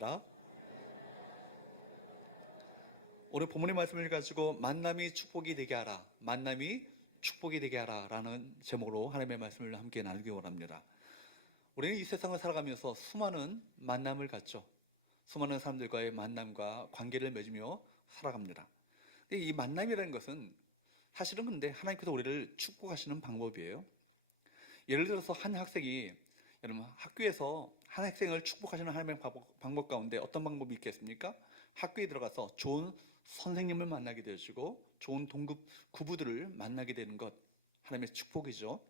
원합니다. 오늘 본문의 말씀을 가지고 만남이 축복이 되게 하라, 만남이 축복이 되게 하라 라는 제목으로 하나님의 말씀을 함께 나누기 원합니다. 우리는 이 세상을 살아가면서 수많은 만남을 갖죠. 수많은 사람들과의 만남과 관계를 맺으며 살아갑니다. 근데 이 만남이라는 것은 사실은 근데 하나님께서 우리를 축복하시는 방법이에요. 예를 들어서 한 학생이, 여러분 학교에서 한 학생을 축복하시는 하나님의 방법 가운데 어떤 방법이 있겠습니까? 학교에 들어가서 좋은 선생님을 만나게 되시고 좋은 동급 구부들을 만나게 되는 것, 하나님의 축복이죠.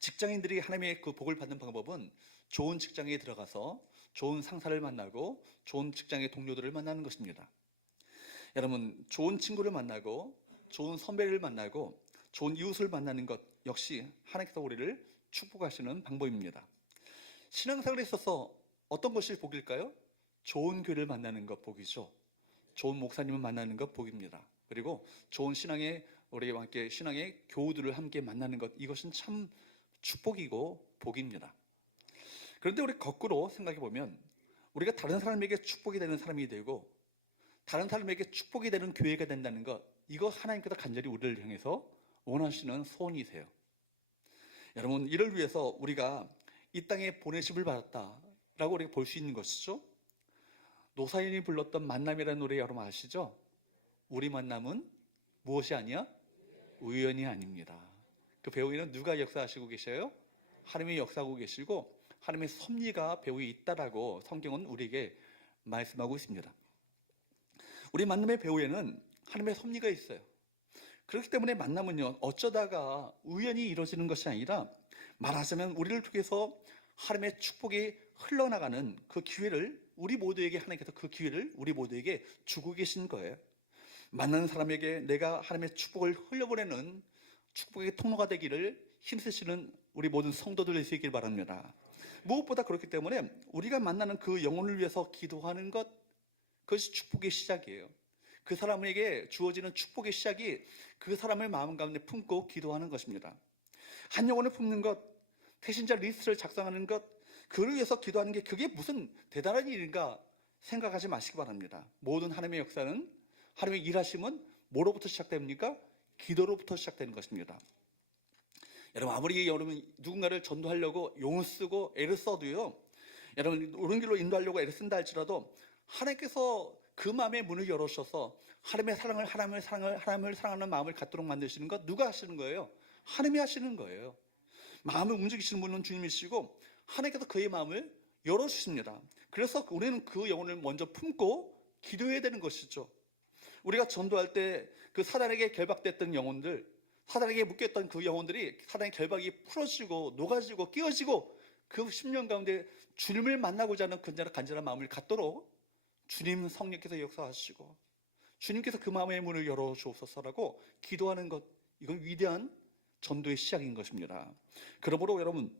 직장인들이 하나님의 그 복을 받는 방법은 좋은 직장에 들어가서 좋은 상사를 만나고 좋은 직장의 동료들을 만나는 것입니다. 여러분, 좋은 친구를 만나고 좋은 선배를 만나고 좋은 이웃을 만나는 것 역시 하나님께서 우리를 축복하시는 방법입니다. 신앙생활에 있어서 어떤 것이 복일까요? 좋은 교회를 만나는 것 복이죠. 좋은 목사님을 만나는 것 복입니다. 그리고 좋은 우리와 함께 신앙의 교우들을 함께 만나는 것, 이것은 참 축복이고 복입니다. 그런데 우리 거꾸로 생각해 보면 우리가 다른 사람에게 축복이 되는 사람이 되고 다른 사람에게 축복이 되는 교회가 된다는 것, 이거 하나님께서 간절히 우리를 향해서 원하시는 소원이세요. 여러분, 이를 위해서 우리가 이 땅에 보내심을 받았다라고 우리가 볼 수 있는 것이죠. 노사연이 불렀던 만남이라는 노래 여러분 아시죠? 우리 만남은 무엇이 아니야? 우연이 아닙니다. 그 배우에는 누가 역사하시고 계셔요? 하나님이 역사하고 계시고 하나님의 섭리가 배우에 있다라고 성경은 우리에게 말씀하고 있습니다. 우리 만남의 배우에는 하나님의 섭리가 있어요. 그렇기 때문에 만남은요, 어쩌다가 우연히 이루어지는 것이 아니라 말하자면 우리를 통해서 하나님의 축복이 흘러나가는 그 기회를 하나님께서 그 기회를 우리 모두에게 주고 계신 거예요. 만나는 사람에게 내가 하나님의 축복을 흘려보내는 축복의 통로가 되기를 힘쓰시는 우리 모든 성도들 될 수 있길 바랍니다. 무엇보다 그렇기 때문에 우리가 만나는 그 영혼을 위해서 기도하는 것, 그것이 축복의 시작이에요. 그 사람에게 주어지는 축복의 시작이 그 사람을 마음 가운데 품고 기도하는 것입니다. 한 영혼을 품는 것, 태신자 리스트를 작성하는 것, 그를 위해서 기도하는 게 그게 무슨 대단한 일인가 생각하지 마시기 바랍니다. 모든 하나님의 역사는, 하나님의 일하심은 뭐로부터 시작됩니까? 기도로부터 시작되는 것입니다. 여러분 누군가를 전도하려고 용을 쓰고 애를 써도요, 여러분 옳은 길로 인도하려고 애를 쓴다 할지라도 하나님께서 그 마음의 문을 열어주셔서 하나님을 사랑하는 마음을 갖도록 만드시는 것 누가 하시는 거예요? 하나님이 하시는 거예요. 마음을 움직이시는 분은 주님이시고 하나님께서 그의 마음을 열어주십니다. 그래서 우리는 그 영혼을 먼저 품고 기도해야 되는 것이죠. 우리가 전도할 때 그 사단에게 결박됐던 영혼들, 사단에게 묶였던 그 영혼들이 사단의 결박이 풀어지고 녹아지고 끼어지고 그 심령 가운데 주님을 만나고자 하는 간절한 마음을 갖도록 주님 성령께서 역사하시고 주님께서 그 마음의 문을 열어주옵소서라고 기도하는 것, 이건 위대한 전도의 시작인 것입니다. 그러므로 여러분,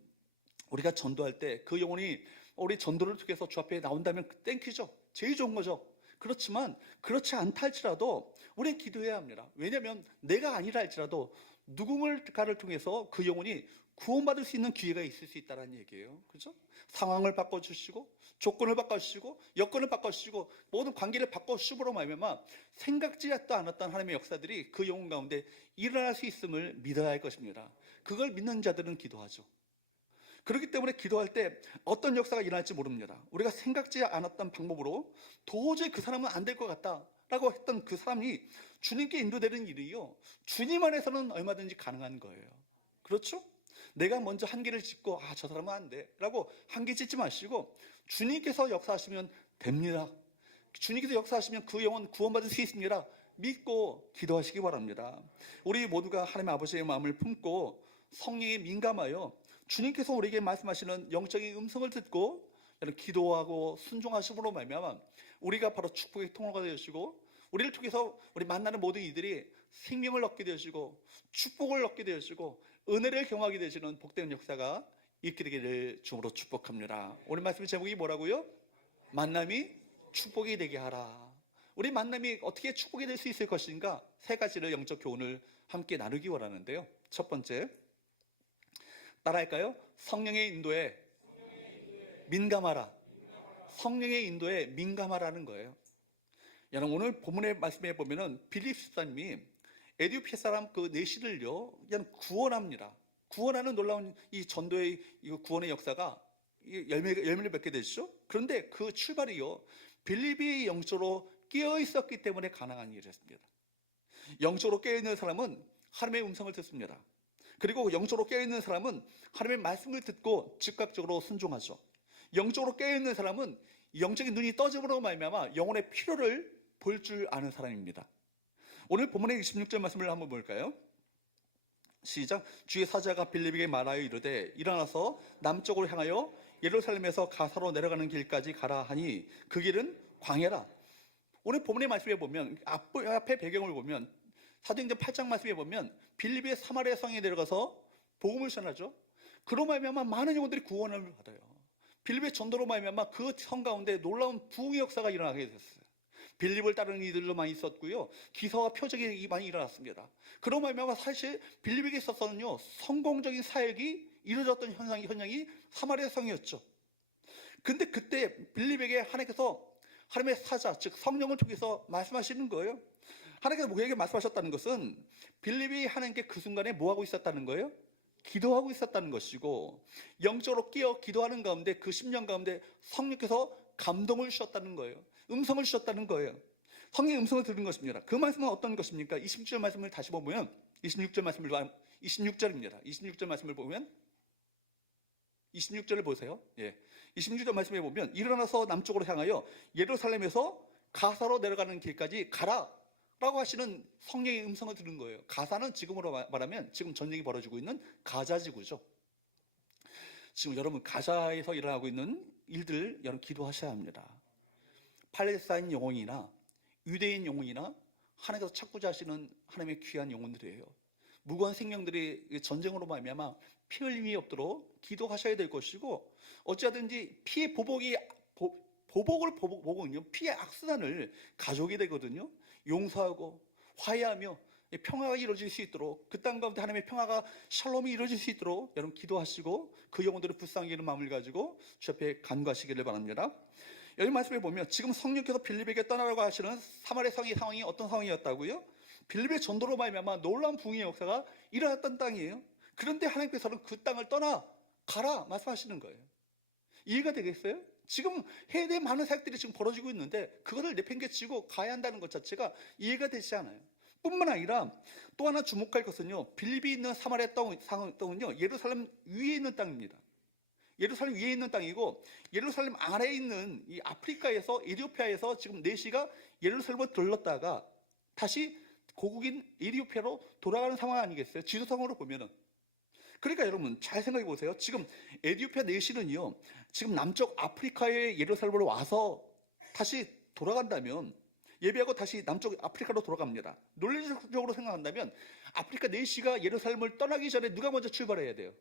우리가 전도할 때 그 영혼이 우리 전도를 통해서 주 앞에 나온다면 땡큐죠. 제일 좋은 거죠. 그렇지만 그렇지 않다 할지라도 우리는 기도해야 합니다. 왜냐하면 내가 아니라 할지라도 누군가를 통해서 그 영혼이 구원받을 수 있는 기회가 있을 수 있다는 얘기예요. 그렇죠? 상황을 바꿔주시고 조건을 바꿔주시고 여건을 바꿔주시고 모든 관계를 바꿔주심으로 말미암아 생각지도 않았던 하나님의 역사들이 그 영혼 가운데 일어날 수 있음을 믿어야 할 것입니다. 그걸 믿는 자들은 기도하죠. 그렇기 때문에 기도할 때 어떤 역사가 일어날지 모릅니다. 우리가 생각지 않았던 방법으로 도저히 그 사람은 안 될 것 같다라고 했던 그 사람이 주님께 인도되는 일이요, 주님 안에서는 얼마든지 가능한 거예요. 그렇죠? 내가 먼저 한계를 짓고 저 사람은 안 돼 라고 한계 짓지 마시고 주님께서 역사하시면 됩니다. 주님께서 역사하시면 그 영혼 구원받을 수 있습니다. 믿고 기도하시기 바랍니다. 우리 모두가 하나님 아버지의 마음을 품고 성령에 민감하여 주님께서 우리에게 말씀하시는 영적인 음성을 듣고 기도하고 순종하심으로 말미암아 우리가 바로 축복의 통로가 되시고 우리를 통해서 우리 만나는 모든 이들이 생명을 얻게 되시고 축복을 얻게 되시고 은혜를 경험하게 되시는 복된 역사가 있게 되기를 주님으로 축복합니다. 오늘 말씀의 제목이 뭐라고요? 만남이 축복이 되게 하라. 우리 만남이 어떻게 축복이 될 수 있을 것인가, 세 가지를 영적 교훈을 함께 나누기 원하는데요. 첫 번째, 따라할까요? 성령의 인도에 민감하라. 성령의 인도에 민감하라는 거예요. 여러분, 오늘 본문의 말씀에 보면은 빌립 집사님이 에디오피아 사람 그 내시를요 그냥 구원합니다. 구원하는 놀라운 이 전도의 이 구원의 역사가 열매를 맺게 되죠. 그런데 그 출발이요 빌립이 영적으로 깨어 있었기 때문에 가능한 일이었습니다. 영적으로 깨어 있는 사람은 하나님의 음성을 듣습니다. 그리고 영적으로 깨어 있는 사람은 하나님의 말씀을 듣고 즉각적으로 순종하죠. 영적으로 깨어 있는 사람은 영적인 눈이 떠짐으로 말미암아 영혼의 필요를 볼 줄 아는 사람입니다. 오늘 본문의 26절 말씀을 한번 볼까요? 시작. 주의 사자가 빌립에게 말하여 이르되 일어나서 남쪽으로 향하여 예루살렘에서 가사로 내려가는 길까지 가라 하니 그 길은 광야라. 오늘 본문의 말씀에 보면 앞에 배경을 보면 사도행전 8장 말씀에 보면 빌립의 사마리아 성에 내려가서 복음을 전하죠. 그로 말미암아 많은 영혼들이 구원을 받아요. 빌립의 전도로 말미암아 그 성 가운데 놀라운 부흥의 역사가 일어나게 됐어요. 빌립을 따르는 이들도 많이 있었고요. 기사와 표적이 많이 일어났습니다. 그로 말미암아 사실 빌립에게 있어서는요 성공적인 사역이 이루어졌던 현장이 사마리아 성이었죠. 근데 그때 빌립에게 하나님께서 하나님의 사자 즉 성령을 통해서 말씀하시는 거예요. 하나님께서 우리에게 말씀하셨다는 것은 빌립이 하나님께 그 순간에 뭐하고 있었다는 거예요? 기도하고 있었다는 것이고 영적으로 끼어 기도하는 가운데 그 심령 가운데 성령께서 감동을 주셨다는 거예요. 음성을 주셨다는 거예요. 성령의 음성을 들은 것입니다. 그 말씀은 어떤 것입니까? 26절 말씀을 다시 보면 26절 말씀을 26절입니다. 26절 말씀을 보면 26절을 보세요. 예. 26절 말씀에 보면 일어나서 남쪽으로 향하여 예루살렘에서 가사로 내려가는 길까지 가라 라고 하시는 성령의 음성을 들은 거예요. 가사는 지금으로 말하면 지금 전쟁이 벌어지고 있는 가자 지구죠. 지금 여러분 가자에서 일어나고 있는 일들 여러분 기도하셔야 합니다. 팔레스타인 영혼이나 유대인 영혼이나 하나님께서 찾고자 하시는 하나님의 귀한 영혼들이에요. 무고한 생명들이 전쟁으로 말미암아 피 흘림이 없도록 기도하셔야 될 것이고 어찌하든지 피의 보복은요 피의 악순환을 가져오게 되거든요. 용서하고 화해하며 평화가 이루어질 수 있도록 그 땅 가운데 하나님의 평화가 샬롬이 이루어질 수 있도록 여러분 기도하시고 그 영혼들을 불쌍히 여기는 마음을 가지고 주 앞에 간구하시기를 바랍니다. 여기 말씀에 보면 지금 성령께서 빌립에게 떠나라고 하시는 사마리아 성의 상황이 어떤 상황이었다고요? 빌립의 전도로 말미암아 놀라운 부흥의 역사가 일어났던 땅이에요. 그런데 하나님께서는 그 땅을 떠나 가라 말씀하시는 거예요. 이해가 되겠어요? 지금 해외에 대해 많은 사역들이 지금 벌어지고 있는데 그거를 내팽개치고 가야 한다는 것 자체가 이해가 되지 않아요. 뿐만 아니라 또 하나 주목할 것은요 빌립이 있는 사마리아 땅은요 예루살렘 위에 있는 땅입니다. 예루살렘 위에 있는 땅이고 예루살렘 아래에 있는 이 아프리카에서 에티오피아에서 지금 내시가 예루살렘을 들렀다가 다시 고국인 에티오피아로 돌아가는 상황 아니겠어요? 지도상으로 보면은. 그러니까 여러분 잘 생각해 보세요. 지금 에티오피아 내시는요 지금 남쪽 아프리카의 예루살렘으로 와서 다시 돌아간다면 예배하고 다시 남쪽 아프리카로 돌아갑니다. 논리적으로 생각한다면 아프리카 내시가 예루살렘을 떠나기 전에 누가 먼저 출발해야 돼요?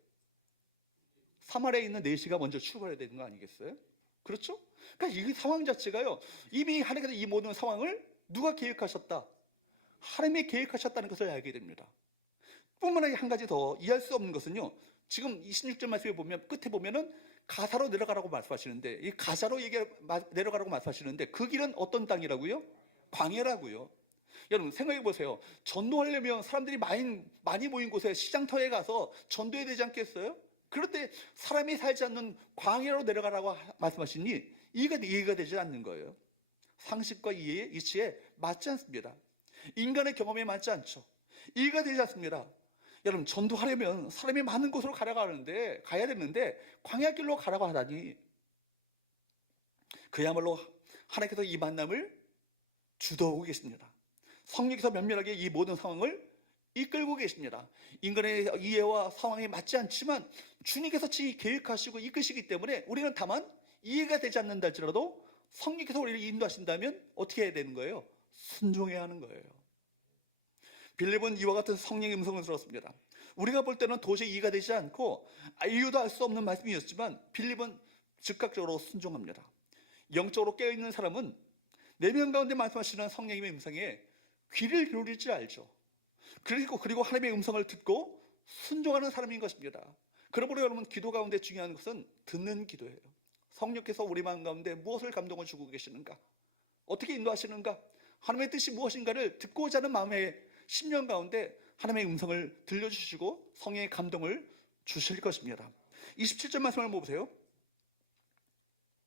사마리아에 있는 내시가 먼저 출발해야 되는 거 아니겠어요? 그렇죠? 그러니까 이 상황 자체가요 이미 하나님께서 이 모든 상황을 누가 계획하셨다? 하나님이 계획하셨다는 것을 알게 됩니다. 뿐만 아니라 한 가지 더 이해할 수 없는 것은요 지금 26절 말씀에 보면 끝에 보면은 가사로 내려가라고 말씀하시는데 이 가사로 내려가라고 말씀하시는데 그 길은 어떤 땅이라고요? 광야라고요. 여러분 생각해 보세요. 전도하려면 사람들이 많이 모인 곳에 시장터에 가서 전도해야 되지 않겠어요? 그런데 사람이 살지 않는 광야로 내려가라고 말씀하시니 이해가 되지 않는 거예요. 상식과 이치에 맞지 않습니다. 인간의 경험에 맞지 않죠. 이해가 되지 않습니다. 여러분 전도하려면 사람이 많은 곳으로 가야 되는데 광야길로 가라고 하다니 그야말로 하나님께서 이 만남을 주도하고 계십니다. 성령께서 면밀하게 이 모든 상황을 이끌고 계십니다. 인간의 이해와 상황에 맞지 않지만 주님께서 계획하시고 이끄시기 때문에 우리는 다만 이해가 되지 않는다 할지라도 성령께서 우리를 인도하신다면 어떻게 해야 되는 거예요? 순종해야 하는 거예요. 빌립은 이와 같은 성령의 음성을 들었습니다. 우리가 볼 때는 도저히 이해가 되지 않고 이유도 알 수 없는 말씀이었지만 빌립은 즉각적으로 순종합니다. 영적으로 깨어있는 사람은 내면 가운데 말씀하시는 성령님의 음성에 귀를 기울일 줄 알죠. 그리고 하나님의 음성을 듣고 순종하는 사람인 것입니다. 그러므로 여러분 기도 가운데 중요한 것은 듣는 기도예요. 성령께서 우리 마음 가운데 무엇을 감동을 주고 계시는가? 어떻게 인도하시는가? 하나님의 뜻이 무엇인가를 듣고자 하는 마음의 심령 가운데 하나님의 음성을 들려주시고 성령의 감동을 주실 것입니다. 27절 말씀을 한번 보세요.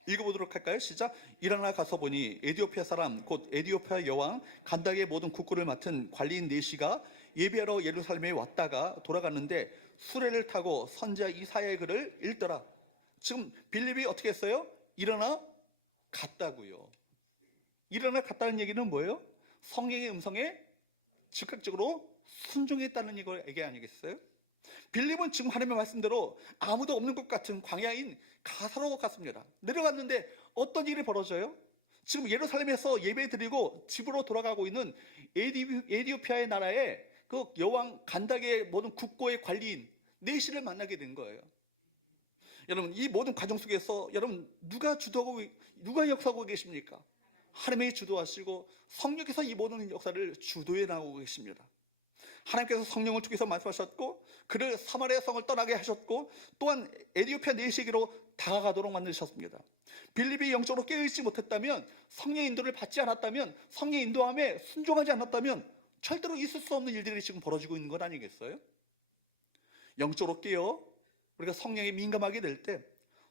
읽어보도록 할까요? 시작. 일어나 가서 보니 에디오피아 사람 곧 에디오피아 여왕 간닥의 모든 국구를 맡은 관리인 네시가 예배하러 예루살렘에 왔다가 돌아갔는데 수레를 타고 선지자 이사야의 글을 읽더라. 지금 빌립이 어떻게 했어요? 일어나 갔다고요. 일어나 갔다는 얘기는 뭐예요? 성령의 음성에 즉각적으로 순종했다는 얘기 아니겠어요? 빌립은 지금 하나님의 말씀대로 아무도 없는 것 같은 광야인 가사로 갔습니다. 내려갔는데 어떤 일이 벌어져요? 지금 예루살렘에서 예배 드리고 집으로 돌아가고 있는 에디오피아의 나라의 그 여왕 간닥의 모든 국고의 관리인 네시를 만나게 된 거예요. 여러분, 이 모든 과정 속에서 여러분 누가 역사하고 계십니까? 하나님이 주도하시고 성령께서 이 모든 역사를 주도해 나가고 계십니다. 하나님께서 성령을 통해서 말씀하셨고 그를 사마리아 성을 떠나게 하셨고 또한 에디오피아 네시에게로 다가가도록 만드셨습니다. 빌립이 영적으로 깨어있지 못했다면, 성령의 인도를 받지 않았다면, 성령의 인도함에 순종하지 않았다면 절대로 있을 수 없는 일들이 지금 벌어지고 있는 것 아니겠어요? 영적으로 깨어 우리가 성령에 민감하게 될 때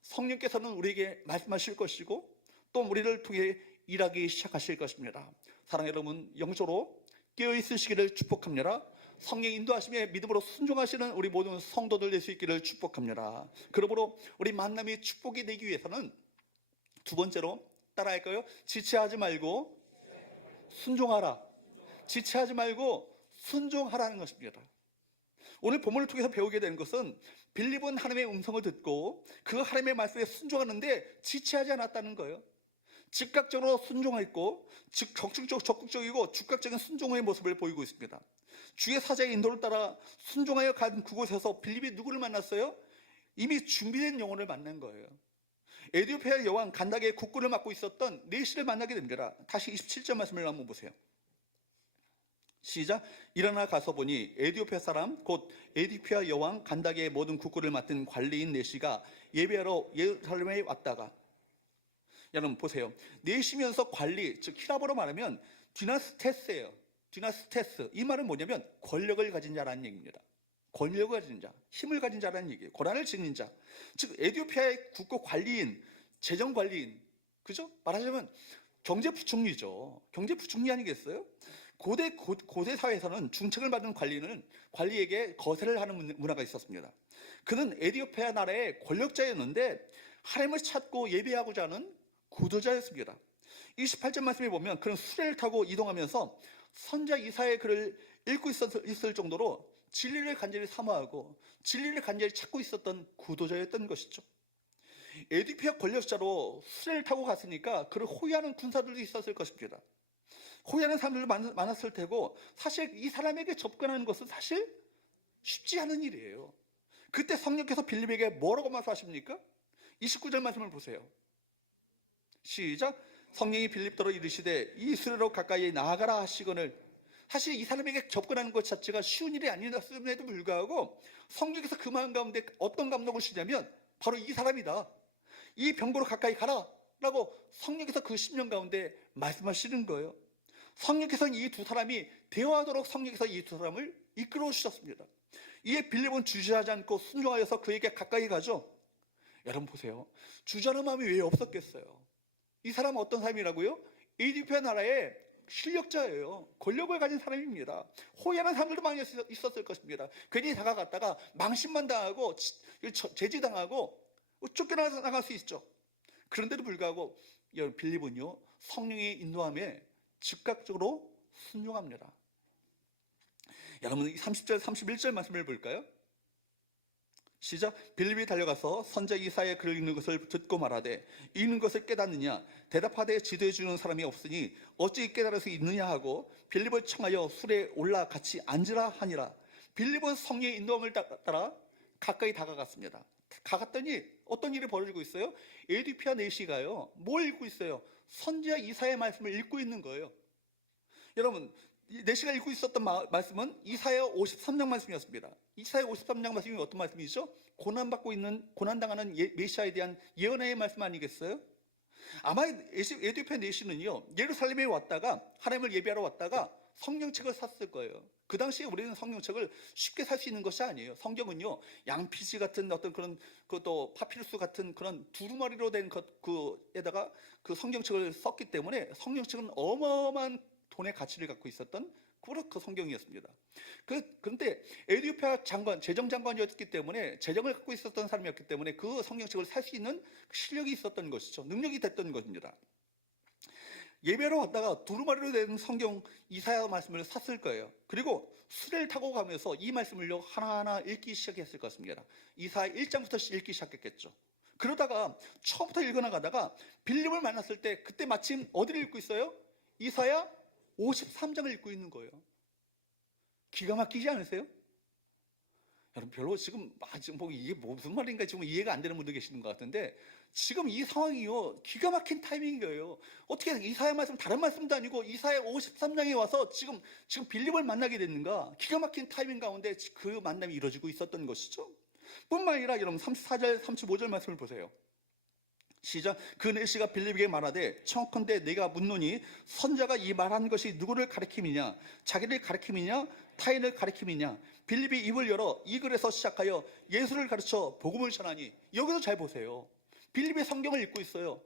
성령께서는 우리에게 말씀하실 것이고 또 우리를 통해 일하기 시작하실 것입니다. 사랑하는 여러분, 영적으로 깨어있으시기를 축복합니다. 성령 인도하심에 믿음으로 순종하시는 우리 모든 성도들 될 수 있기를 축복합니다. 그러므로 우리 만남이 축복이 되기 위해서는 두 번째로 따라할까요? 지체하지 말고 순종하라. 지체하지 말고 순종하라는 것입니다. 오늘 본문을 통해서 배우게 되는 것은 빌립은 하나님의 음성을 듣고 그 하나님의 말씀에 순종하는데 지체하지 않았다는 거예요. 즉각적으로 순종했고 적극적이고 즉각적인 순종의 모습을 보이고 있습니다. 주의 사자의 인도를 따라 순종하여 간 그곳에서 빌립이 누구를 만났어요? 이미 준비된 영혼을 만난 거예요. 에디오피아 여왕 간닥의 국군을 맡고 있었던 네시를 만나게 됩니다. 다시 27절 말씀을 한번 보세요. 시작. 일어나 가서 보니 에디오피아 사람 곧 에디오피아 여왕 간닥의 모든 국군을 맡은 관리인 네시가 예배하러 예루살렘에 왔다가. 여러분 보세요. 네시면서 관리, 즉 히라보로 말하면 디나스테스예요. 디나스테스. 이 말은 뭐냐면 권력을 가진 자라는 얘기입니다. 권력을 가진 자, 힘을 가진 자라는 얘기예요. 권한을 지닌 자. 즉 에디오피아의 국고 관리인, 재정 관리인, 그죠? 말하자면 경제부총리죠. 경제부총리 아니겠어요? 고대 사회에서는 중책을 받은 관리에게 거세를 하는 문화가 있었습니다. 그는 에디오피아 나라의 권력자였는데 하나님을 찾고 예배하고자 하는 구도자였습니다. 28절 말씀에 보면 그는 수레를 타고 이동하면서 선지자 이사야의 글을 읽고 있을 정도로 진리를 간절히 사모하고 진리를 간절히 찾고 있었던 구도자였던 것이죠. 에디오피아 권력자로 수레를 타고 갔으니까 그를 호위하는 군사들도 있었을 것입니다. 호위하는 사람들도 많았을 테고 사실 이 사람에게 접근하는 것은 사실 쉽지 않은 일이에요. 그때 성령께서 빌립에게 뭐라고 말씀하십니까? 29절 말씀을 보세요. 시작. 성령이 빌립더러 이르시되 이 수레로 가까이 나아가라 하시거늘. 사실 이 사람에게 접근하는 것 자체가 쉬운 일이 아니었음에도 불구하고 성령께서 그 마음 가운데 어떤 감동을 주냐면 바로 이 사람이다. 이 병고로 가까이 가라 라고 성령께서 그 심령 가운데 말씀하시는 거예요. 성령께서는 이 두 사람이 대화하도록 성령께서 이 두 사람을 이끌어 주셨습니다. 이에 빌립은 주저하지 않고 순종하여서 그에게 가까이 가죠. 여러분 보세요. 주저하는 마음이 왜 없었겠어요? 이 사람은 어떤 사람이라고요? 에디오피아 나라의 실력자예요. 권력을 가진 사람입니다. 호위하는 사람들도 많이 있었을 것입니다. 괜히 다가갔다가 망신만 당하고 제지당하고 쫓겨나갈 수 있죠. 그런데도 불구하고 빌립은요, 성령의 인도함에 즉각적으로 순종합니다. 여러분 30절 31절 말씀을 볼까요? 시작. 빌립이 달려가서 선지자 이사야의 글을 읽는 것을 듣고 말하되 읽는 것을 깨닫느냐? 대답하되 지도해 주는 사람이 없으니 어찌 깨달을 수 있느냐 하고 빌립을 청하여 수레에 올라 같이 앉으라 하니라. 빌립은 성령의 인도함을 따라 가까이 다가갔습니다. 가갔더니 어떤 일이 벌어지고 있어요? 에디오피아 네시가요, 뭘 읽고 있어요? 선지자 이사야의 말씀을 읽고 있는 거예요. 여러분, 내시가 읽고 있었던 말씀은 이사야 53장 말씀이었습니다. 이사야 53장 말씀이 어떤 말씀이죠? 고난당하는 메시아에 대한 예언의 말씀 아니겠어요? 아마 에디오피아 내시는요, 예루살렘에 왔다가 하나님을 예배하러 왔다가 성경책을 샀을 거예요. 그 당시에 우리는 성경책을 쉽게 살 수 있는 것이 아니에요. 성경은요, 양피지 같은 어떤 그런 그또 파피루스 같은 그런 두루마리로 된 그에다가 그 성경책을 썼기 때문에 성경책은 어마어마한 돈의 가치를 갖고 있었던 그 성경이었습니다. 그런데 에디오피아 장관, 재정장관이었기 때문에 재정을 갖고 있었던 사람이었기 때문에 그 성경책을 살 수 있는 실력이 있었던 것이죠. 능력이 됐던 것입니다. 예배로 왔다가 두루마리로 된 성경 이사야 말씀을 샀을 거예요. 그리고 수레를 타고 가면서 이 말씀을요 하나하나 읽기 시작했을 것 같습니다. 이사야 1장부터 읽기 시작했겠죠. 그러다가 처음부터 읽어나가다가 빌립을 만났을 때 그때 마침 어디를 읽고 있어요? 이사야 53장을 읽고 있는 거예요. 기가 막히지 않으세요? 여러분 별로 지금 이게 무슨 말인가 지금 이해가 안 되는 분도 계시는 것 같은데 지금 이 상황이요 기가 막힌 타이밍인 거예요. 어떻게 이사야 말씀 다른 말씀도 아니고 이사야 53장에 와서 지금 빌립을 만나게 됐는가? 기가 막힌 타이밍 가운데 그 만남이 이루어지고 있었던 것이죠. 뿐만 아니라 여러분 34절 35절 말씀을 보세요. 시작. 그 내시가 빌립에게 말하되 청컨대 내가 묻노니 선자가 이 말한 것이 누구를 가리킴이냐? 자기를 가리킴이냐? 타인을 가리킴이냐? 빌립이 입을 열어 이 글에서 시작하여 예수를 가르쳐 복음을 전하니. 여기서 잘 보세요. 빌립의 성경을 읽고 있어요.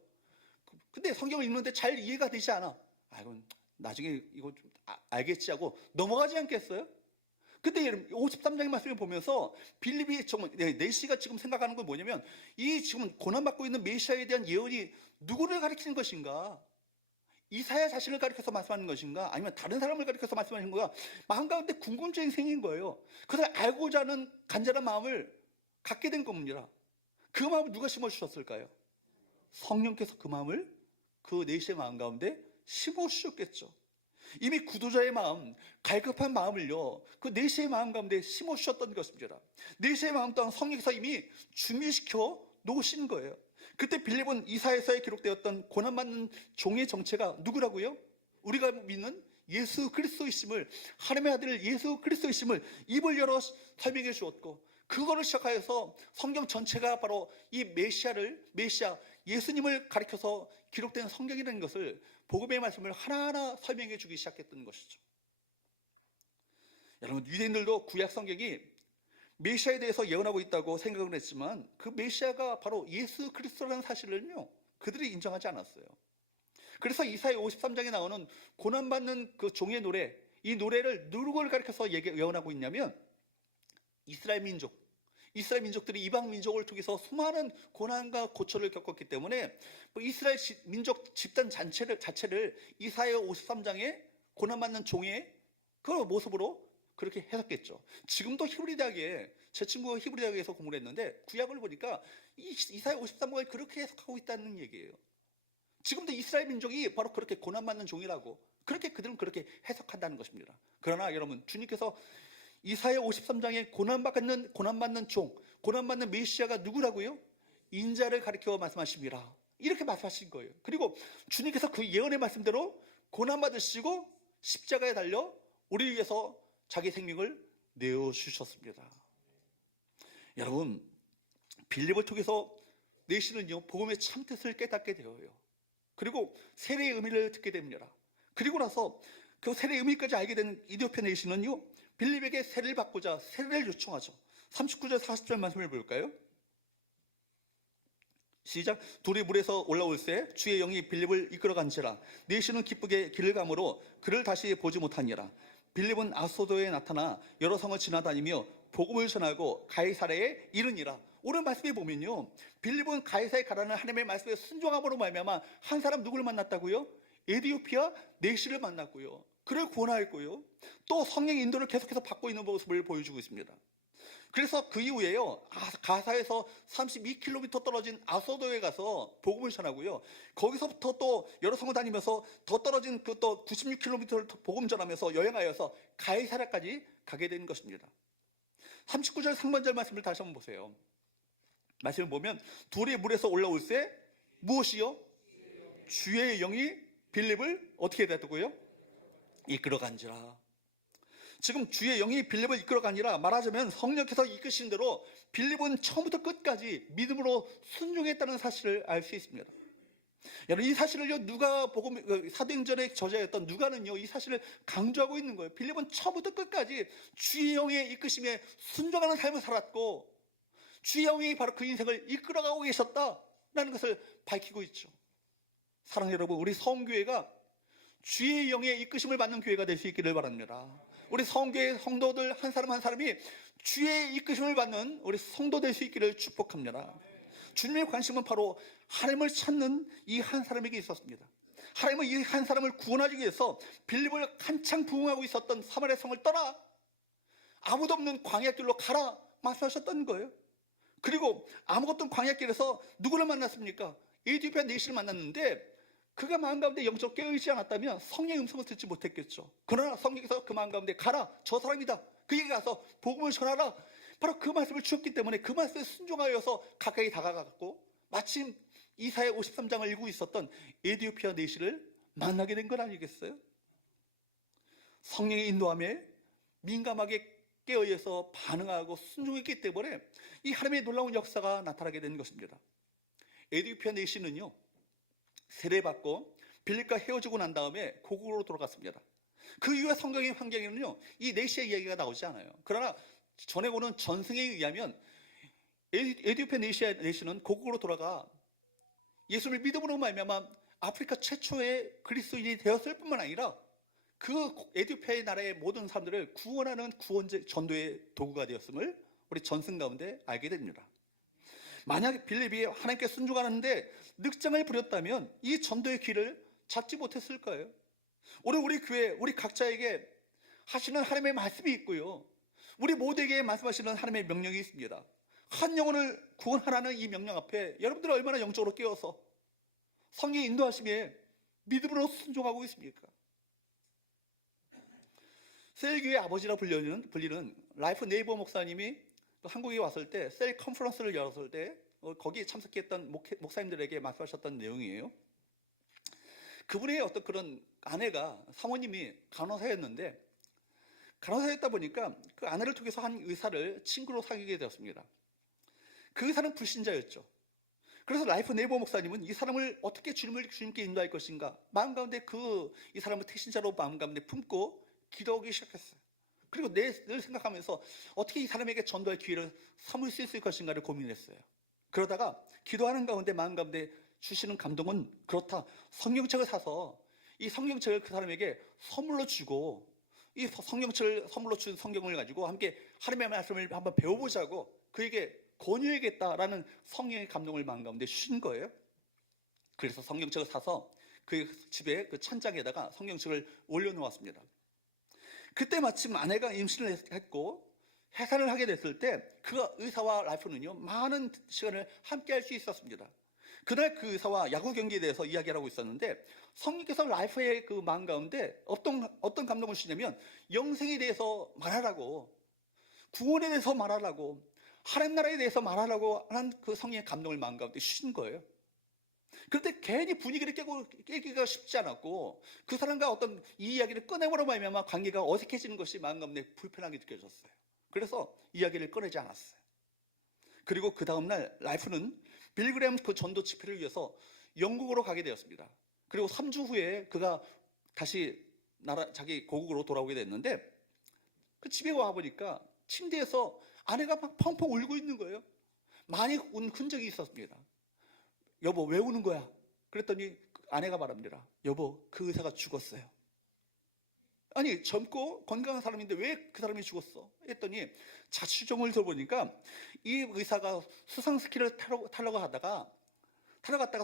근데 성경을 읽는데 잘 이해가 되지 않아. 이건 나중에 이거 좀 알겠지 하고 넘어가지 않겠어요? 근데 53장의 말씀을 보면서 빌립이 정말 내시가 지금 생각하는 건 뭐냐면 이 지금 고난받고 있는 메시아에 대한 예언이 누구를 가리키는 것인가? 이사야 자신을 가리켜서 말씀하는 것인가? 아니면 다른 사람을 가리켜서 말씀하는 건가? 마음 가운데 궁금증이 생긴 거예요. 그것을 알고자 하는 간절한 마음을 갖게 된 겁니다. 그 마음을 누가 심어주셨을까요? 성령께서 그 마음을 그 내시의 마음 가운데 심어주셨겠죠. 이미 구도자의 마음, 갈급한 마음을요 그 내시의 마음 가운데 심어주셨던 것입니다. 내시의 마음 또한 성령께서 이미 준비시켜 놓으신 거예요. 그때 빌립은 이사야서에 기록되었던 고난받는 종의 정체가 누구라고요? 우리가 믿는 예수 그리스도이심을, 하나님의 아들 예수 그리스도이심을 입을 열어 설명해 주었고, 그거를 시작하여서 성경 전체가 바로 이 메시아 예수님을 가리켜서 기록된 성경이라는 것을, 복음의 말씀을 하나하나 설명해 주기 시작했던 것이죠. 여러분, 유대인들도 구약 성경이 메시아에 대해서 예언하고 있다고 생각을 했지만 그 메시아가 바로 예수 그리스도라는 사실을요 그들이 인정하지 않았어요. 그래서 이사야 53장에 나오는 고난받는 그 종의 노래, 이 노래를 누구를 가리켜서 예언하고 있냐면 이스라엘 민족들이 이방 민족을 통해서 수많은 고난과 고초를 겪었기 때문에 이스라엘 민족 집단 자체를 이사야 53장에 고난받는 종의 그 모습으로 그렇게 해석했죠. 지금도 히브리 대학에, 제 친구가 히브리 대학에서 공부를 했는데 구약을 보니까 이사야 53장을 그렇게 해석하고 있다는 얘기예요. 지금도 이스라엘 민족이 바로 그렇게 고난받는 종이라고, 그들은 그렇게 해석한다는 것입니다. 그러나 여러분, 주님께서 이사야 53장에 고난받는 종, 고난받는 메시아가 누구라고요? 인자를 가리켜 말씀하십니다. 이렇게 말씀하신 거예요. 그리고 주님께서 그 예언의 말씀대로 고난받으시고 십자가에 달려 우리를 위해서 자기 생명을 내어주셨습니다. 여러분, 빌립을 통해서 내시는요 복음의 참뜻을 깨닫게 되어요. 그리고 세례의 의미를 듣게 됩니다. 그리고 나서 그 세례의 의미까지 알게 된 이디오피아 내시는요 빌립에게 세례를 받고자 세례를 요청하죠. 39절 40절 말씀을 볼까요? 시작. 둘이 물에서 올라올새 주의 영이 빌립을 이끌어간지라 내시는 기쁘게 길을 가므로 그를 다시 보지 못하니라. 빌립은 아소도에 나타나 여러 성을 지나다니며 복음을 전하고 가이사랴에 이르니라. 오늘 말씀에 보면요 빌립은 가이사랴에 가라는 하나님의 말씀에 순종함으로 말미암아 한 사람 누구를 만났다고요? 에디오피아 내시를 만났고요, 그를 구원하였고요, 또 성령의 인도를 계속해서 받고 있는 모습을 보여주고 있습니다. 그래서 그 이후에요 가사에서 32km 떨어진 아소도에 가서 복음을 전하고요, 거기서부터 또 여러 성을 다니면서 더 떨어진 그 또 96km를 복음 전하면서 여행하여서 가이사랴까지 가게 된 것입니다. 39절 상반절 말씀을 다시 한번 보세요. 말씀을 보면 둘이 물에서 올라올새 무엇이요? 주의 영이 빌립을 어떻게 됐다고요? 이끌어간지라. 지금 주의 영이 빌립을 이끌어가 아니라 말하자면 성령께서 이끄신 대로 빌립은 처음부터 끝까지 믿음으로 순종했다는 사실을 알 수 있습니다. 여러분, 이 사실을요, 누가복음 사도행전의 저자였던 누가는요, 이 사실을 강조하고 있는 거예요. 빌립은 처음부터 끝까지 주의 영의 이끄심에 순종하는 삶을 살았고, 주의 영이 바로 그 인생을 이끌어가고 계셨다라는 것을 밝히고 있죠. 사랑하는 여러분, 우리 성교회가 주의 영의 이끄심을 받는 교회가 될 수 있기를 바랍니다. 우리 성교회 성도들 한 사람 한 사람이 주의 이끄심을 받는 우리 성도 될 수 있기를 축복합니다. 주님의 관심은 바로 하나님을 찾는 이 한 사람에게 있었습니다. 하나님은 이 한 사람을 구원하기 위해서 빌립을 한창 부흥하고 있었던 사마리아 성을 떠나 아무도 없는 광야길로 가라 말씀하셨던 거예요. 그리고 아무것도 없는 광야길에서 누구를 만났습니까? 에디오피아 내시를 만났는데, 그가 마음 가운데 영적 깨어있지 않았다면 성령의 음성을 듣지 못했겠죠. 그러나 성령께서 그 마음 가운데 가라, 저 사람이다, 그에게 가서 복음을 전하라, 바로 그 말씀을 주었기 때문에 그 말씀에 순종하여서 가까이 다가갔고, 마침 이사야 53장을 읽고 있었던 에디오피아 내시를 만나게 된 건 아니겠어요? 성령의 인도함에 민감하게 깨어있어 반응하고 순종했기 때문에 이 하나님의 놀라운 역사가 나타나게 된 것입니다. 에디오피아 내시는요, 세례받고 빌립과 헤어지고 난 다음에 고국으로 돌아갔습니다. 그 이후에 성경의 환경에는요, 이 내시의 이야기가 나오지 않아요. 그러나 전해오는 전승에 의하면 에디오피아 내시는 고국으로 돌아가 예수를 믿음으로 말미암아 아프리카 최초의 그리스도인이 되었을 뿐만 아니라 그 에디오피아의 나라의 모든 사람들을 구원하는 구원제 전도의 도구가 되었음을 우리 전승 가운데 알게 됩니다. 만약 빌립이 하나님께 순종하는데 늑장을 부렸다면 이 전도의 길을 잡지 못했을 거예요. 오늘 우리 교회, 우리 각자에게 하시는 하나님의 말씀이 있고요, 우리 모두에게 말씀하시는 하나님의 명령이 있습니다. 한 영혼을 구원하라는 이 명령 앞에 여러분들은 얼마나 영적으로 깨어서 성령의 인도하심에 믿음으로 순종하고 있습니까? 셀교의 아버지라 불리는 라이프 네이버 목사님이 한국에 왔을 때 셀 컨퍼런스를 열었을 때 거기에 참석했던 목사님들에게 말씀하셨던 내용이에요. 그분의 어떤 그런 아내가, 사모님이 간호사였는데, 간호사였다 보니까 그 아내를 통해서 한 의사를 친구로 사귀게 되었습니다. 그 의사는 불신자였죠. 그래서 라이프 네이버 목사님은 이 사람을 어떻게 주님께 인도할 것인가, 마음 가운데 이 사람을 택신자로 마음 가운데 품고 기도하기 시작했어요. 그리고 늘 생각하면서 어떻게 이 사람에게 전도할 기회를 삼을 수 있을 것인가를 고민했어요. 그러다가 기도하는 가운데 마음 가운데 주시는 감동은, 그렇다, 성경책을 사서 이 성경책을 그 사람에게 선물로 주고, 이 성경책을 선물로 준 성경을 가지고 함께 하나님의 말씀을 한번 배워보자고 그에게 권유해야겠다라는 성령의 감동을 마음 가운데 주신 거예요. 그래서 성경책을 사서 그 집에 그 찬장에다가 성경책을 올려놓았습니다. 그때 마침 아내가 임신을 했고 해산을 하게 됐을 때 그 의사와 라이프는요, 많은 시간을 함께 할 수 있었습니다. 그날 그 의사와 야구 경기에 대해서 이야기를 하고 있었는데, 성령께서 라이프의 그 마음 가운데 어떤 감동을 주냐면, 영생에 대해서 말하라고, 구원에 대해서 말하라고, 하나님 나라에 대해서 말하라고 하는 그 성령의 감동을 마음 가운데 주신 거예요. 그런데 괜히 분위기를 깨기가 쉽지 않았고, 그 사람과 어떤 이 이야기를 꺼내버려 말미암아 관계가 어색해지는 것이 마음 가운데 불편하게 느껴졌어요. 그래서 이야기를 꺼내지 않았어요. 그리고 그 다음날 라이프는 빌그램 그 전도 집회를 위해서 영국으로 가게 되었습니다. 그리고 3주 후에 그가 다시 자기 고국으로 돌아오게 됐는데, 그 집에 와보니까 침대에서 아내가 막 펑펑 울고 있는 거예요. 많이 운 흔적이 있었습니다. 여보, 왜 우는 거야? 그랬더니 아내가 말합니다. 여보, 그 의사가 죽었어요. 아니, 젊고 건강한 사람인데 왜 그 사람이 죽었어? 했더니 자취정을 들어보니까 이 의사가 수상 스키를 타려고 하다가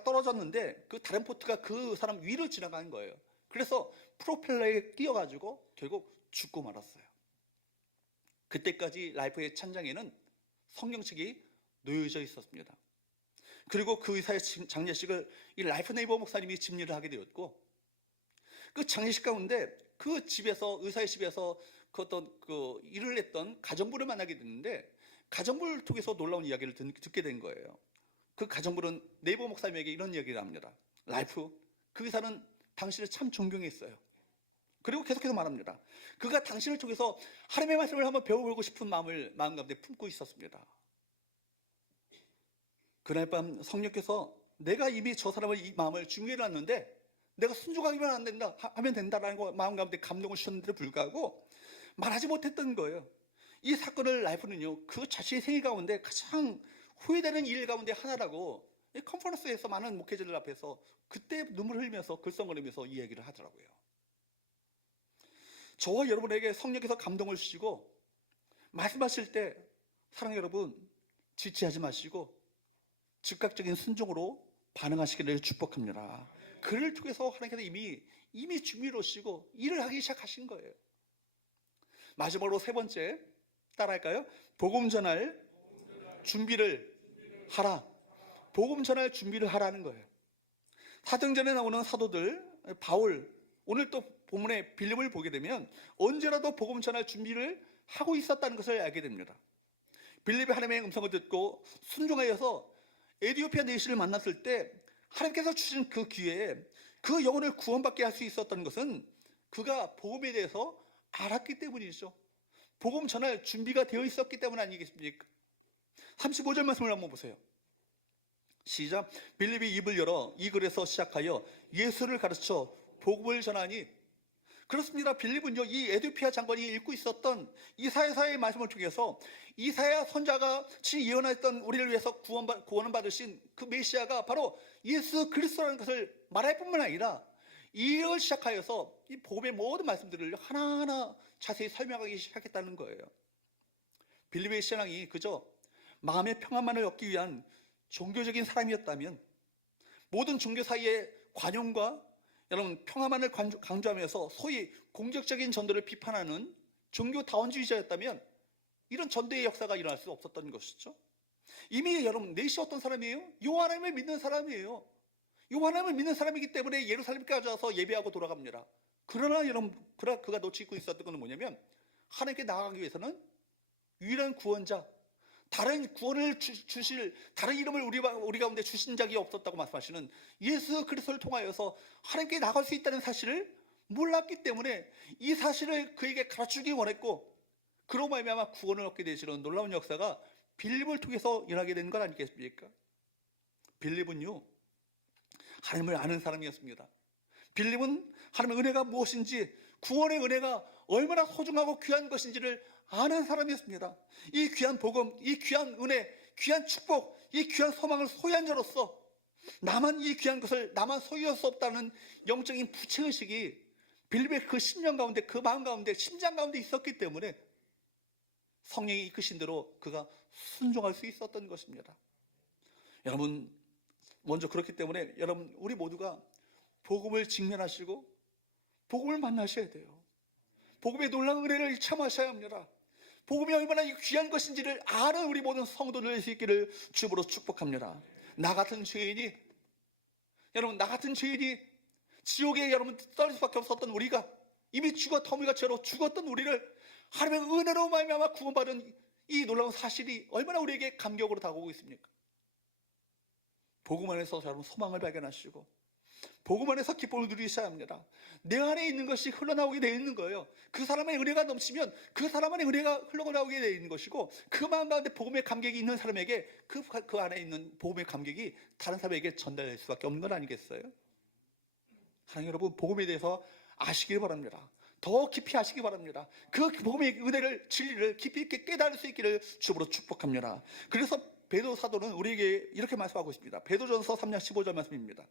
떨어졌는데 그 다른 보트가 그 사람 위를 지나간 거예요. 그래서 프로펠러에 끼어가지고 결국 죽고 말았어요. 그때까지 라이프의 찬장에는 성경책이 놓여져 있었습니다. 그리고 그 의사의 장례식을 이 라이프 네이버 목사님이 집례를 하게 되었고, 그 장례식 가운데 그 집에서, 의사의 집에서 그 일을 했던 가정부를 만나게 됐는데, 가정부를 통해서 놀라운 이야기를 듣게 된 거예요. 그 가정부는 네이버 목사님에게 이런 이야기를 합니다. 라이프, 그 의사는 당신을 참 존경했어요. 그리고 계속해서 말합니다. 그가 당신을 통해서 하나님의 말씀을 한번 배워보고 싶은 마음을 마음 가운데 품고 있었습니다. 그날 밤 성령께서 내가 이미 저 사람의 이 마음을 준비해놨는데 내가 순종하기만 안 된다 하면 된다라는 거 마음 가운데 감동을 주셨는데도 불구하고 말하지 못했던 거예요. 이 사건을 라이프는요, 그 자신의 생애 가운데 가장 후회되는 일 가운데 하나라고 이 컨퍼런스에서 많은 목회자들 앞에서 그때 눈물 흘리면서 글썽거리면서 이 얘기를 하더라고요. 저와 여러분에게 성령께서 감동을 주시고 말씀하실 때 사랑 여러분 지체하지 마시고 즉각적인 순종으로 반응하시기를 축복합니다. 그를 통해서 하나님께서 이미 준비로시고 일을 하기 시작하신 거예요. 마지막으로 세 번째 따라할까요? 복음 전할 준비를 하라. 복음 전할 준비를 하라는 거예요. 사도행전에 나오는 사도들 바울, 오늘 또 본문의 빌립을 보게 되면 언제라도 복음 전할 준비를 하고 있었다는 것을 알게 됩니다. 빌립이 하나님의 음성을 듣고 순종하여서 에티오피아 내시를 만났을 때 하나님께서 주신 그 기회에 그 영혼을 구원받게 할 수 있었던 것은 그가 복음에 대해서 알았기 때문이죠. 복음 전할 준비가 되어 있었기 때문 아니겠습니까? 35절 말씀을 한번 보세요. 시작. 빌립이 입을 열어 이 글에서 시작하여 예수를 가르쳐 복음을 전하니. 그렇습니다. 빌립은요, 이 에티오피아 장관이 읽고 있었던 이사야서의 말씀을 통해서 이사야 선자가 친히 예언했던 우리를 위해서 구원을 받으신 그 메시아가 바로 예수 그리스도라는 것을 말할 뿐만 아니라 이를 시작하여서 이 복음의 모든 말씀들을 하나하나 자세히 설명하기 시작했다는 거예요. 빌립의 신앙이 그저 마음의 평안만을 얻기 위한 종교적인 사람이었다면 모든 종교 사이의 관용과 여러분 평화만을 강조하면서 소위 공격적인 전도를 비판하는 종교다원주의자였다면 이런 전도의 역사가 일어날 수 없었던 것이죠. 이미 여러분 넷이 어떤 사람이에요? 요 하나님을 믿는 사람이에요. 요 하나님을 믿는 사람이기 때문에 예루살렘까지 와서 예배하고 돌아갑니다. 그러나 여러분 그가 놓치고 있었던 것은 뭐냐면 하나님께 나아가기 위해서는 유일한 구원자, 다른 구원을 주실 다른 이름을 우리 가운데 주신 적이 없었다고 말씀하시는 예수 그리스도를 통하여서 하나님께 나갈 수 있다는 사실을 몰랐기 때문에 이 사실을 그에게 가르치기 원했고 그로 말미암아 구원을 얻게 되시는 놀라운 역사가 빌립을 통해서 일어나게 된 것 아니겠습니까? 빌립은요 하나님을 아는 사람이었습니다. 빌립은 하나님의 은혜가 무엇인지 구원의 은혜가 얼마나 소중하고 귀한 것인지를 아는 사람이었습니다. 이 귀한 복음, 이 귀한 은혜, 귀한 축복, 이 귀한 소망을 소유한 자로서 나만 이 귀한 것을 나만 소유할 수 없다는 영적인 부채의식이 빌립의 그 심령 가운데, 그 마음 가운데, 심장 가운데 있었기 때문에 성령이 이끄신 대로 그가 순종할 수 있었던 것입니다. 여러분 먼저 그렇기 때문에 여러분 우리 모두가 복음을 직면하시고 복음을 만나셔야 돼요. 복음의 놀라운 은혜를 참아셔야 합니다. 복음이 얼마나 귀한 것인지를 아는 우리 모든 성도들 수 있기를 주으로 축복합니다. 나 같은 죄인이 여러분 나 같은 죄인이 지옥에 여러분 떨어질 수밖에 없었던 우리가 이미 더미가 죄로 죽었던 우리를 하나님의 은혜로 말미암아 구원받은 이 놀라운 사실이 얼마나 우리에게 감격으로 다가오고 있습니까? 복음 안에서 여러분 소망을 발견하시고 복음 안에서 기쁨을 누리셔야 합니다. 내 안에 있는 것이 흘러나오게 되어 있는 거예요. 그 사람의 은혜가 넘치면 그 사람 안에 은혜가 흘러나오게 되어 있는 것이고 그 마음 가운데 복음의 감격이 있는 사람에게 그 안에 있는 복음의 감격이 다른 사람에게 전달될 수밖에 없는 건 아니겠어요? 하나님 여러분 복음에 대해서 아시길 바랍니다. 더 깊이 아시기 바랍니다. 그 복음의 은혜를 진리를 깊이 있게 깨달을 수 있기를 주으로 축복합니다. 그래서 베드로 사도는 우리에게 이렇게 말씀하고 있습니다. 베드로전서 3장 15절 말씀입니다.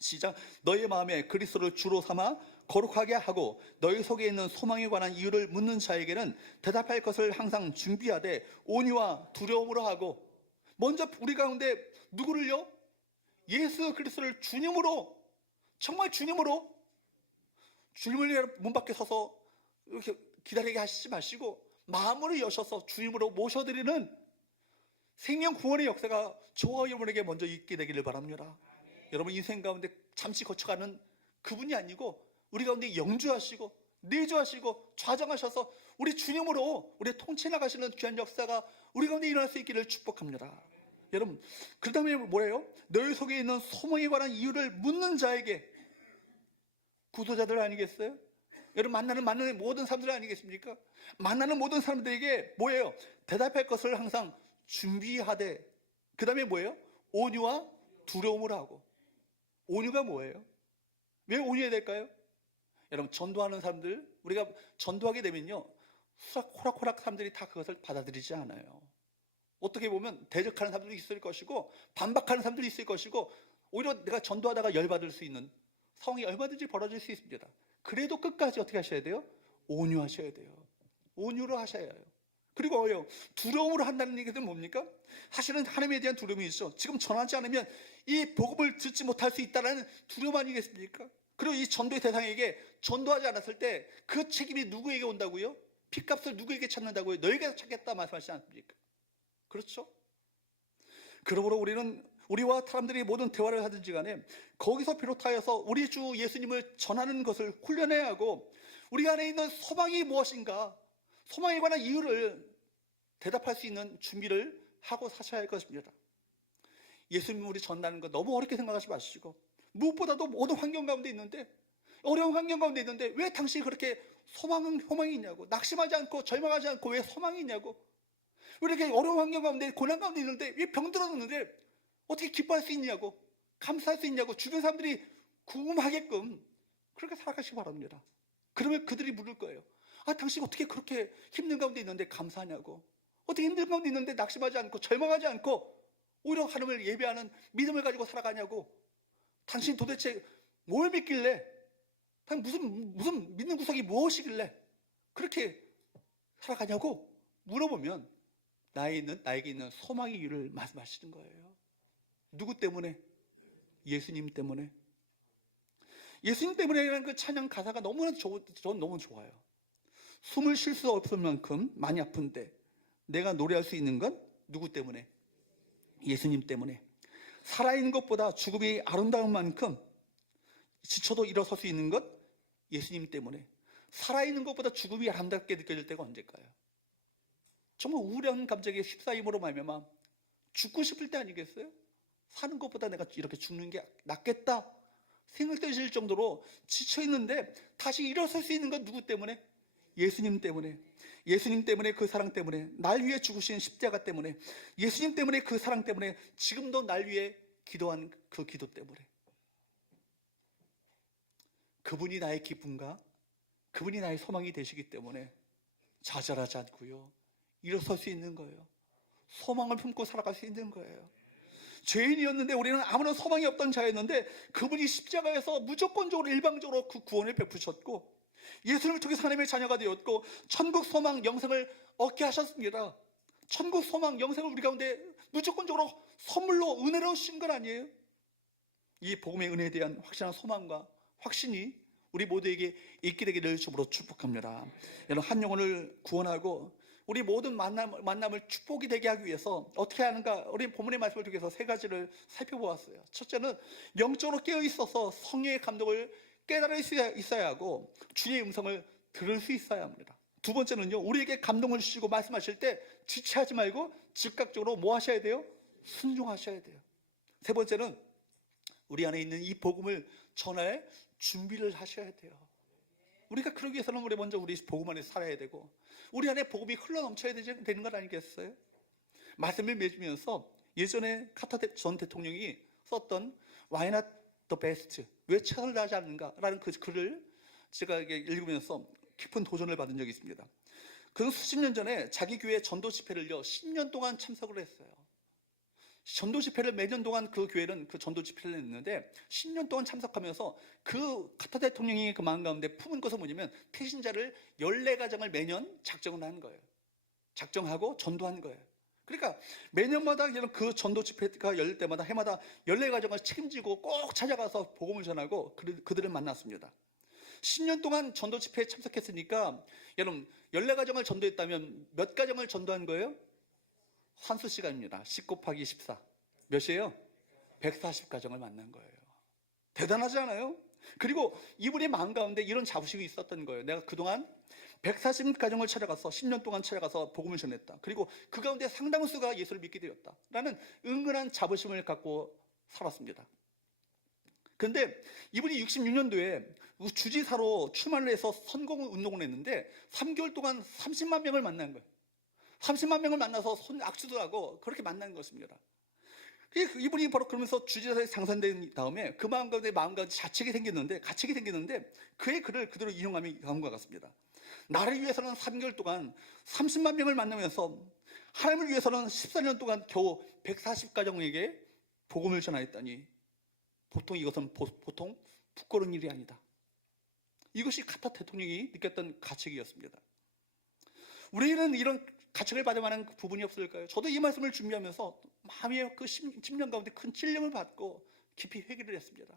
시작. 너희 마음에 그리스도를 주로 삼아 거룩하게 하고 너희 속에 있는 소망에 관한 이유를 묻는 자에게는 대답할 것을 항상 준비하되 온유와 두려움으로 하고. 먼저 우리 가운데 누구를요? 예수 그리스도를 주님으로, 정말 주님을 문 밖에 서서 이렇게 기다리게 하시지 마시고 마음으로 여셔서 주님으로 모셔드리는 생명 구원의 역사가 저와 여러분에게 먼저 있게 되기를 바랍니다. 여러분 인생 가운데 잠시 거쳐가는 그분이 아니고 우리 가운데 영주하시고 내주하시고 좌정하셔서 우리 주님으로 우리 통치 나가시는 귀한 역사가 우리 가운데 일어날 수 있기를 축복합니다. 여러분 그 다음에 뭐예요? 너희 속에 있는 소망에 관한 이유를 묻는 자에게, 구도자들 아니겠어요? 여러분, 만나는 모든 사람들 아니겠습니까? 만나는 모든 사람들에게 뭐예요? 대답할 것을 항상 준비하되, 그 다음에 뭐예요? 온유와 두려움을 하고. 온유가 뭐예요? 왜 온유해야 될까요? 여러분, 전도하는 사람들, 우리가 전도하게 되면요, 호락호락 사람들이 다 그것을 받아들이지 않아요. 어떻게 보면 대적하는 사람들도 있을 것이고 반박하는 사람들도 있을 것이고, 오히려 내가 전도하다가 열받을 수 있는 상황이 얼마든지 벌어질 수 있습니다. 그래도 끝까지 어떻게 하셔야 돼요? 온유하셔야 돼요. 온유로 하셔야 해요. 그리고 두려움으로 한다는 얘기는 뭡니까? 사실은 하나님에 대한 두려움이 있어. 지금 전하지 않으면 이 복음을 듣지 못할 수 있다는 두려움 아니겠습니까? 그리고 이 전도의 대상에게 전도하지 않았을 때 그 책임이 누구에게 온다고요? 핏값을 누구에게 찾는다고요? 너에게 찾겠다 말씀하시지 않습니까? 그렇죠? 그러므로 우리는 우리와 사람들이 모든 대화를 하든지 간에 거기서 비롯하여서 우리 주 예수님을 전하는 것을 훈련해야 하고, 우리 안에 있는 소망이 무엇인가, 소망에 관한 이유를 대답할 수 있는 준비를 하고 사셔야 할 것입니다. 예수님 우리 전하는 거 너무 어렵게 생각하지 마시고, 무엇보다도 모든 환경 가운데 있는데, 어려운 환경 가운데 있는데 왜 당신이 그렇게 소망이 있냐고, 낙심하지 않고 절망하지 않고 왜 소망이 있냐고, 왜 이렇게 어려운 환경 가운데 고난 가운데 있는데 왜 병들었는데 어떻게 기뻐할 수 있냐고, 감사할 수 있냐고, 주변 사람들이 궁금하게끔 그렇게 살아가시기 바랍니다. 그러면 그들이 물을 거예요. 아, 당신 어떻게 그렇게 힘든 가운데 있는데 감사하냐고, 어떻게 힘든 가운데 있는데 낙심하지 않고 절망하지 않고 오히려 하나님을 예배하는 믿음을 가지고 살아가냐고, 당신 도대체 뭘 믿길래, 무슨 믿는 구석이 무엇이길래 그렇게 살아가냐고 물어보면 나에게 있는 소망의 이유를 말씀하시는 거예요. 누구 때문에? 예수님 때문에. 예수님 때문에라는 그 찬양 가사가 전 너무 좋아요. 숨을 쉴 수 없을 만큼 많이 아픈데 내가 노래할 수 있는 건 누구 때문에? 예수님 때문에. 살아있는 것보다 죽음이 아름다운 만큼 지쳐도 일어설 수 있는 것 예수님 때문에. 살아있는 것보다 죽음이 아름답게 느껴질 때가 언제일까요? 정말 우울한 감정에 휩싸임으로 말미암아 죽고 싶을 때 아니겠어요? 사는 것보다 내가 이렇게 죽는 게 낫겠다 생각되실 정도로 지쳐있는데 다시 일어설 수 있는 건 누구 때문에? 예수님 때문에. 예수님 때문에, 그 사랑 때문에, 날 위해 죽으신 십자가 때문에, 예수님 때문에, 그 사랑 때문에, 지금도 날 위해 기도한 그 기도 때문에. 그분이 나의 기쁨과 그분이 나의 소망이 되시기 때문에 좌절하지 않고요, 일어설 수 있는 거예요. 소망을 품고 살아갈 수 있는 거예요. 죄인이었는데, 우리는 아무런 소망이 없던 자였는데 그분이 십자가에서 무조건적으로 일방적으로 그 구원을 베푸셨고, 예수님을 통해서 하나님의 자녀가 되었고 천국 소망 영생을 얻게 하셨습니다. 천국 소망 영생을 우리 가운데 무조건적으로 선물로 은혜로 주신 건 아니에요? 이 복음의 은혜에 대한 확실한 소망과 확신이 우리 모두에게 있게 되기를 주로 축복합니다. 여러분, 한 영혼을 구원하고 우리 모든 만남을 축복이 되게 하기 위해서 어떻게 하는가, 우리 본문의 말씀을 통해서 세 가지를 살펴보았어요. 첫째는 영적으로 깨어 있어서 성령의 감동을 깨달을 수 있어야 하고 주의 음성을 들을 수 있어야 합니다. 두 번째는요, 우리에게 감동을 주시고 말씀하실 때 지체하지 말고 즉각적으로 뭐 하셔야 돼요? 순종하셔야 돼요. 세 번째는 우리 안에 있는 이 복음을 전할 준비를 하셔야 돼요. 우리가 그러기 위해서는 먼저 우리 복음 안에 살아야 되고 우리 안에 복음이 흘러넘쳐야 되는 것 아니겠어요? 말씀을 맺으면서 예전에 카터 전 대통령이 썼던 Why not the best? 왜 최선을 다하지 않는가라는 그 글을 제가 읽으면서 깊은 도전을 받은 적이 있습니다. 그는 수십 년 전에 자기 교회 전도 집회를요 10년 동안 참석을 했어요. 전도 집회를 매년 동안 그 교회는 그 전도 집회를 했는데 10년 동안 참석하면서 그 카터 대통령이 그 마음 가운데 품은 것은 뭐냐면 태신자를 14가정을 매년 작정을 한 거예요. 작정하고 전도한 거예요. 그러니까 매년마다 그 전도 집회가 열릴 때마다 해마다 14가정을 책임지고 꼭 찾아가서 복음을 전하고 그들을 만났습니다. 10년 동안 전도 집회에 참석했으니까 여러분 14가정을 전도했다면 몇 가정을 전도한 거예요? 환수 시간입니다. 10 곱하기 14 몇이에요? 140가정을 만난 거예요. 대단하지 않아요? 그리고 이분의 마음 가운데 이런 자부심이 있었던 거예요. 내가 그동안 140가정을 찾아가서 10년 동안 찾아가서 복음을 전했다. 그리고 그 가운데 상당수가 예수를 믿게 되었다 라는 은근한 자부심을 갖고 살았습니다. 그런데 이분이 66년도에 주지사로 출마를 해서 선거운동을 했는데 3개월 동안 30만 명을 만난 거예요. 30만 명을 만나서 악수도 하고 그렇게 만난 것입니다. 이분이 바로 그러면서 주지사에 당선된 다음에 그 마음 가운데 가책이 생겼는데 그의 글을 그대로 인용하면 다음과 같습니다. 나를 위해서는 3개월 동안 30만 명을 만나면서 하나님을 위해서는 14년 동안 겨우 140가정에게 복음을 전하였다니 이것은 보통 부끄러운 일이 아니다. 이것이 카터 대통령이 느꼈던 가책이었습니다. 우리는 이런 가책을 받을 만한 부분이 없을까요? 저도 이 말씀을 준비하면서 마음의 그 심령 가운데 큰 찔림을 받고 깊이 회개를 했습니다.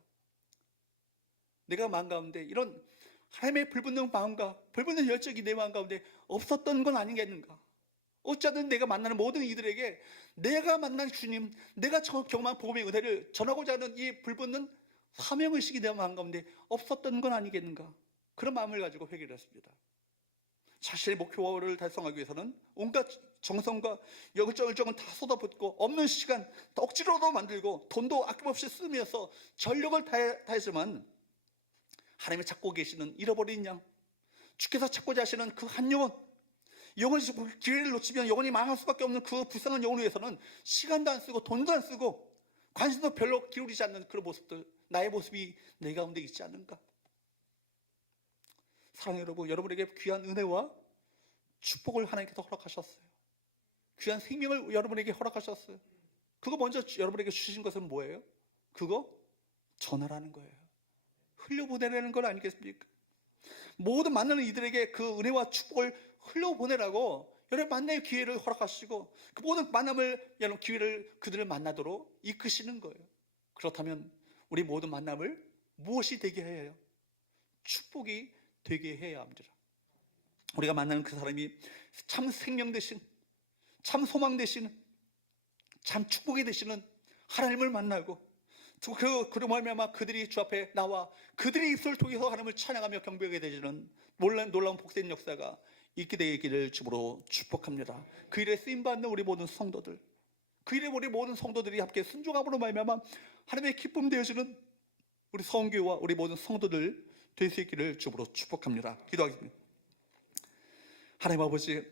내가 마음 가운데 이런 하나님의 불붙는 마음과 불붙는 열정이 내 마음 가운데 없었던 건 아니겠는가? 어쩌든 내가 만나는 모든 이들에게 내가 만난 주님, 내가 경험한 복음의 은혜를 전하고자 하는 이 불붙는 사명의식이 내 마음 가운데 없었던 건 아니겠는가? 그런 마음을 가지고 회개를 했습니다. 자신의 목표를 달성하기 위해서는 온갖 정성과 열정을 다 쏟아붓고 없는 시간 억지로도 만들고 돈도 아낌없이 쓰면서 전력을 다했지만 하나님이 찾고 계시는 잃어버린 양, 주께서 찾고자 하시는 그 한 영혼이 기회를 놓치면 영혼이 망할 수밖에 없는 그 불쌍한 영혼을 위해서는 시간도 안 쓰고 돈도 안 쓰고 관심도 별로 기울이지 않는 그런 모습들, 나의 모습이 내 가운데 있지 않는가? 사랑하는 여러분, 여러분에게 귀한 은혜와 축복을 하나님께서 허락하셨어요. 귀한 생명을 여러분에게 허락하셨어요. 그거 먼저 여러분에게 주신 것은 뭐예요? 그거 전하라는 거예요. 흘려보내라는 건 아니겠습니까? 모든 만나는 이들에게 그 은혜와 축복을 흘려보내라고 여러분 만남의 기회를 허락하시고 그 모든 만남을 여러분 기회를 그들을 만나도록 이끄시는 거예요. 그렇다면 우리 모든 만남을 무엇이 되게 해야 해요? 축복이 되게 해야 합니다. 우리가 만나는 그 사람이 참 생명 되신, 참 소망 되시는, 참 축복이 되시는 하나님을 만나고 그로 말미암아 그들이 주 앞에 나와 그들의 입술을 통해서 하나님을 찬양하며 경배하게 되시는 놀라운 복된 역사가 있게 되기를 주로 축복합니다. 그 일에 쓰임받는 우리 모든 성도들, 그 일에 우리 모든 성도들이 함께 순종함으로 말미암아 하나님의 기쁨 되어주는 우리 성교와 우리 모든 성도들 될 수 있기를 주로 축복합니다. 기도하겠습니다. 하나님 아버지,